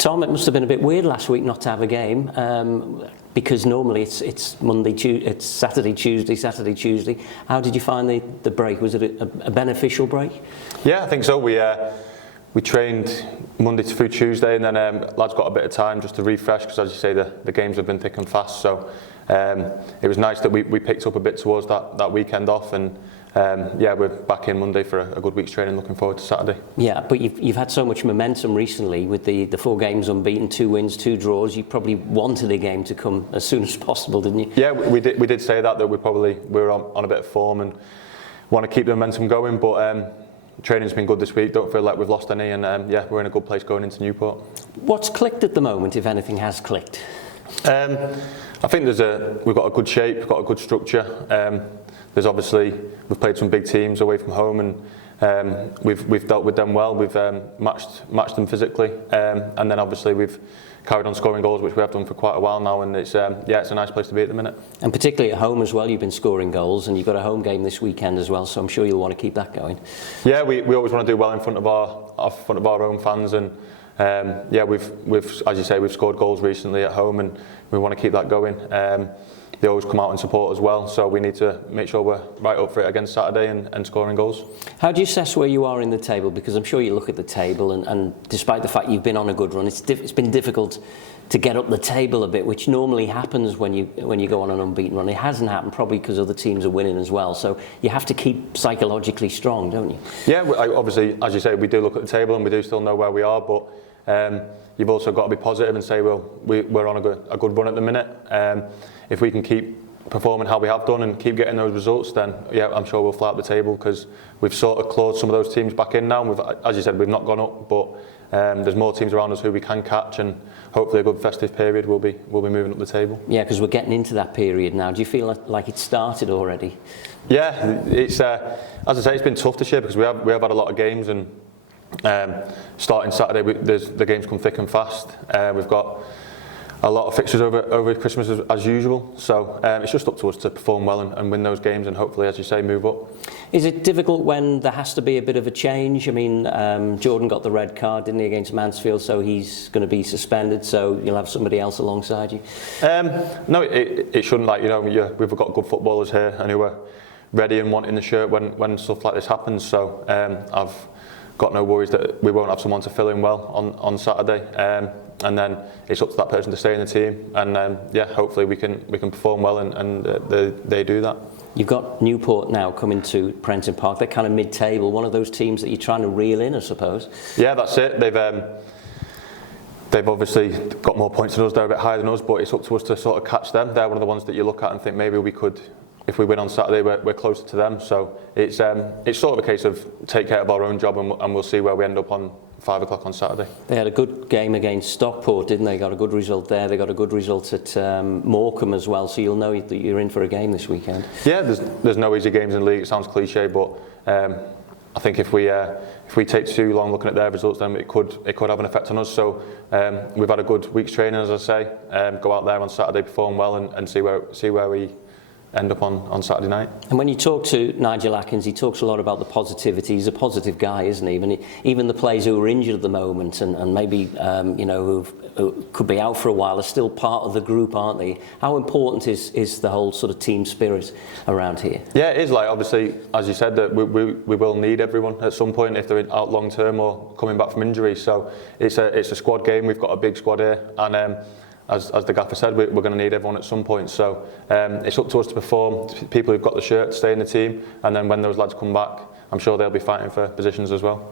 Tom, it must have been a bit weird last week not to have a game, because normally it's it's Saturday, Tuesday. How did you find the break? Was it a beneficial break? Yeah, I think so. We trained Monday through Tuesday, and then lads got a bit of time just to refresh, because as you say, the games have been thick and fast. So it was nice that we picked up a bit towards that weekend off, and yeah, we're back in Monday for a good week's training. Looking forward to Saturday. Yeah, but you've had so much momentum recently with the 4 games unbeaten, 2 wins, 2 draws. You probably wanted a game to come as soon as possible, didn't you? Yeah, we did say that we're on a bit of form and want to keep the momentum going, but training's been good this week. Don't feel like we've lost any, and yeah, we're in a good place going into Newport. What's clicked at the moment, if anything has clicked? I think we've got a good shape, we've got a good structure. There's obviously, we've played some big teams away from home, and we've dealt with them well. We've matched them physically, and then obviously we've carried on scoring goals, which we have done for quite a while now, and it's yeah, it's a nice place to be at the minute. And particularly at home as well, you've been scoring goals, and you've got a home game this weekend as well, so I'm sure you'll want to keep that going. Yeah, we always want to do well in front of our own fans, and yeah, we've as you say, we've scored goals recently at home, and we want to keep that going. They always come out and support as well, so we need to make sure we're right up for it against Saturday and scoring goals. How do you assess where you are in the table? Because I'm sure you look at the table, and despite the fact you've been on a good run, it's been difficult to get up the table a bit, which normally happens when you go on an unbeaten run. It hasn't happened, probably because other teams are winning as well. So you have to keep psychologically strong, don't you? Yeah, obviously, as you say, we do look at the table and we do still know where we are, but you've also got to be positive and say, well, we're on a good run at the minute. If we can keep performing how we have done and keep getting those results, then yeah, I'm sure we'll fly up the table, because we've sort of clawed some of those teams back in now. As you said, we've not gone up, but there's more teams around us who we can catch, and hopefully a good festive period we'll be moving up the table. Yeah, because we're getting into that period now. Do you feel like it's started already? Yeah, it's as I say, it's been tough this year because we have had a lot of games, and starting Saturday, the games come thick and fast. We've got a lot of fixtures over Christmas as usual, so it's just up to us to perform well and win those games, and hopefully, as you say, move up. Is it difficult when there has to be a bit of a change? I mean, Jordan got the red card, didn't he, against Mansfield, so he's going to be suspended, so you'll have somebody else alongside you? No, it shouldn't. Like, you know, we've got good footballers here and who are ready and wanting the shirt when stuff like this happens, so I've got no worries that we won't have someone to fill in well on Saturday, and then it's up to that person to stay in the team, and yeah, hopefully we can perform well, and they do that. You've got Newport now coming to Prenton Park. They're kind of mid-table, one of those teams that you're trying to reel in, I suppose. Yeah, that's it. They've obviously got more points than us. They're a bit higher than us, but it's up to us to sort of catch them. They're one of the ones that you look at and think maybe we could. If we win on Saturday, we're closer to them. So it's sort of a case of take care of our own job, and we'll see where we end up on 5 o'clock on Saturday. They had a good game against Stockport, didn't they? Got a good result there. They got a good result at Morecambe as well. So you'll know that you're in for a game this weekend. Yeah, there's no easy games in the league. It sounds cliche, but I think if we take too long looking at their results, then it could have an effect on us. So we've had a good week's training, as I say. Go out there on Saturday, perform well, and see where we end up on Saturday night. And when you talk to 𝗦𝗧𝗔𝗬𝗢, he talks a lot about the positivity. He's a positive guy, isn't he? And even the players who are injured at the moment and maybe you know, who could be out for a while are still part of the group, aren't they? How important is the whole sort of team spirit around here? Yeah, it is. Like, obviously, as you said, that we will need everyone at some point if they're out long term or coming back from injury. So it's a squad game. We've got a big squad here, and as the gaffer said, we're going to need everyone at some point. So it's up to us to perform. People who've got the shirt stay in the team, and then when those lads come back, I'm sure they'll be fighting for positions as well.